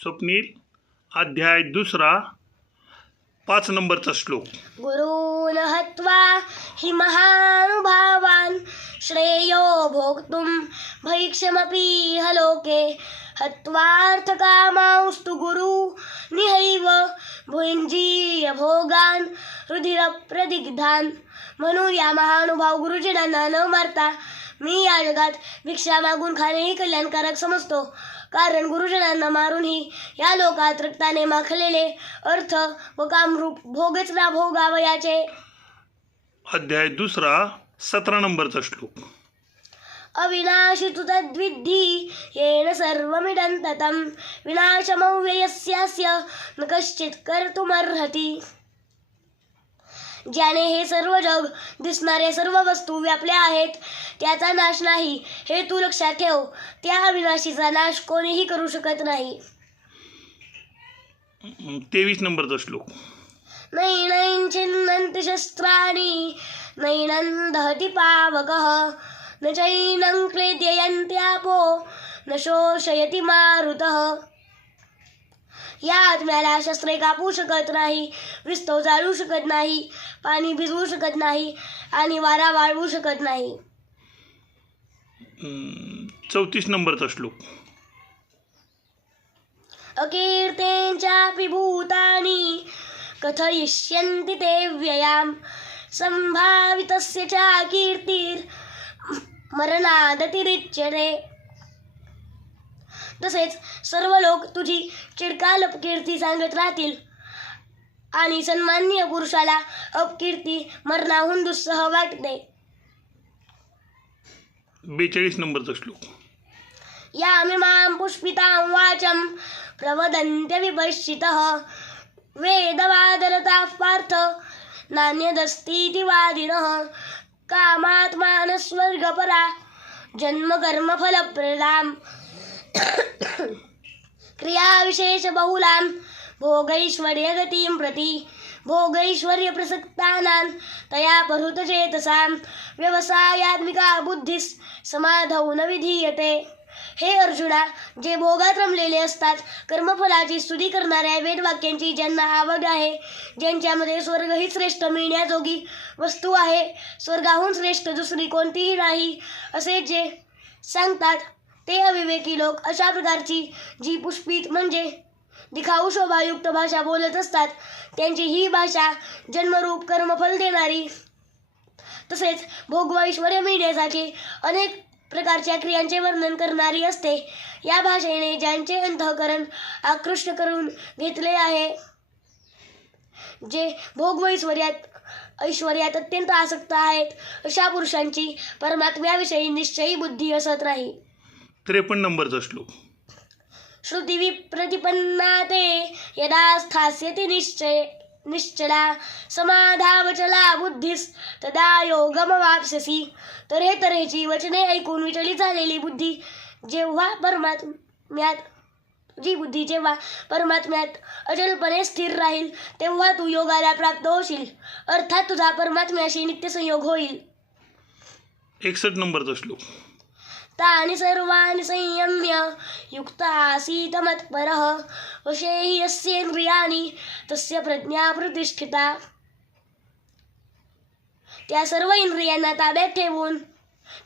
स्वप्नील अध्याय 2 5 नंबरचा श्लोक। गुरून् हत्वा हि महानुभावान् श्रेयो भोक्तुं भैक्षमपि हलोके हत्वार्थकामांस्तु गुरु निहैव भुञ्जीय भोगान् रुधिरप्रदिग्धान्। म्हणून या महानुभाव गुरुजनांना न मारता मी या जगात भिक्षा मागून खाणेही कल्याणकारक समजतो, कारण गुरुजनांना मारूनही या लोकात रक्ताने माखलेले अर्थ व कामरूप भोगच ना भोगावयाचे। अध्याय 2 17 नंबरचा श्लोक। अविनाशी तु तद्विद्धि येन सर्वमिदं ततं विनाशमव्ययस्यास्य न कश्चित् कर्तुमर्हति। ज्याने हे सर्व जग दिसणारे सर्व वस्तू व्यापल्या आहेत त्याचा नाश नाही, हे तू लक्षात ठेव। त्या अविनाशीचा नाश कोणीही करू शकत नाही। 23 नंबरचा श्लोक। नैनं छिन्नन्ति शस्त्राणि नैनं दहति पावकः न चैनं क्लेदयन्त्यापो न शोषयति मारुतः। या आत्म्याला शस्त्रे कापू शकत नाही, विस्तव जाळू शकत नाही, पाणी भिजवू शकत नाही आणि वारा वाळवू शकत नाही। 34 नंबरचा श्लोक। अकीर्तेंचापि भूतानि कथयिष्यन्ति ते व्ययाम् संभावितस्य च कीर्तिर् मरणादतिरिच्यते। तसेच सर्व लोक तुझी चिरकाल अपकीर्ती सांगत राहतील आणि सन्माननीय पुरुषाला अपकीर्ती मरणाहून दुस्सह वाटते। 42 नंबरचा श्लोक। यामिमां पुष्पितां वाचं प्रवदन्त्य विपश्चितः वेदवादरताः पार्थ नान्यदस्तीति वादिनः कामात्मानः स्वर्गपरा जन्मकर्मफलप्रदाम् क्रियाविशेषबहुलां भोगैश्वर्यगतिं प्रति भोगैश्वर्यप्रसक्तानां तया परुतचेतसां व्यवसायात्मिका बुद्धिः समाधौ न विधीयते। हे अर्जुना, जे भोगात रमलेले असतात, कर्मफलाची स्तुती करणाऱ्या वेदवाक्यांची ज्यांना आवड आहे, ज्यांच्यामध्ये स्वर्ग ही श्रेष्ठ मिळण्याजोगी वस्तू आहे, स्वर्गाहून श्रेष्ठ दुसरी कोणतीही नाही, असे जे सांगतात ते अविवेकी लोक अशा प्रकारची जी पुष्पित म्हणजे दिखाऊ शोभायुक्त भाषा बोलत असतात, त्यांची ही भाषा जन्मरूप कर्मफल देणारी तसेच भोग व ऐश्वर्य मिळण्यासाठी अनेक प्रकारच्या क्रियांचे वर्णन करणारी असते। या भाषेने ज्यांचे अंतःकरण आकृष्ट करून घेतले आहे, जे भोग व ऐश्वर्यात अत्यंत आसक्त आहेत, अशा पुरुषांची परमात्म्याविषयी निश्चयी बुद्धी असत नाही। 53 नंबरचा श्लोक। श्रुतिविप्रतिपन्ना ते यदा स्थास्यति निश्चला समाधावचला बुद्धिस् तदा योगमवाप्स्यसि। तऱ्हेतऱ्हेची वचने ऐकून विचलित झालेली बुद्धी जेव्हा परमात्म्यात अचलपणे स्थिर राहील तेव्हा तू योगाला प्राप्त होशील, अर्थात तुझा परमात्म्याशी नित्यसंयोग होईल। 61 नंबरचा श्लोक। तानि सर्वाणि संयम्य युक्त आसीत मत्परः वशे हि यस्येन्द्रियाणि तस्य प्रज्ञा प्रतिष्ठिता। त्या सर्व इंद्रियांना ताब्यात ठेवून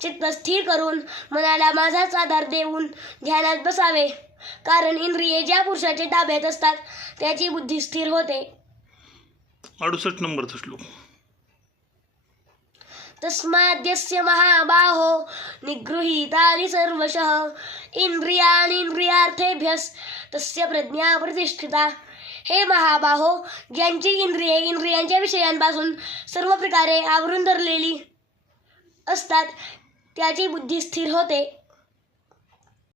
चित्त स्थिर करून मनाला माझाच आधार देऊन ध्यानात बसावे, कारण इंद्रिये ज्या पुरुषाच्या ताब्यात असतात त्याची बुद्धी स्थिर होते। 68 नंबरचा श्लोक। तस्माद्यस्य महाबाहो निगृहीतानि सर्वशः इंद्रियार्थेभ्यस्तस्य प्रज्ञा प्रतिष्ठिता। हे महाबाहो, ज्यांची इंद्रिये इंद्रियांच्या विषयांपासून सर्व प्रकारे आवरून धरलेली असतात त्याची बुद्धी स्थिर होते।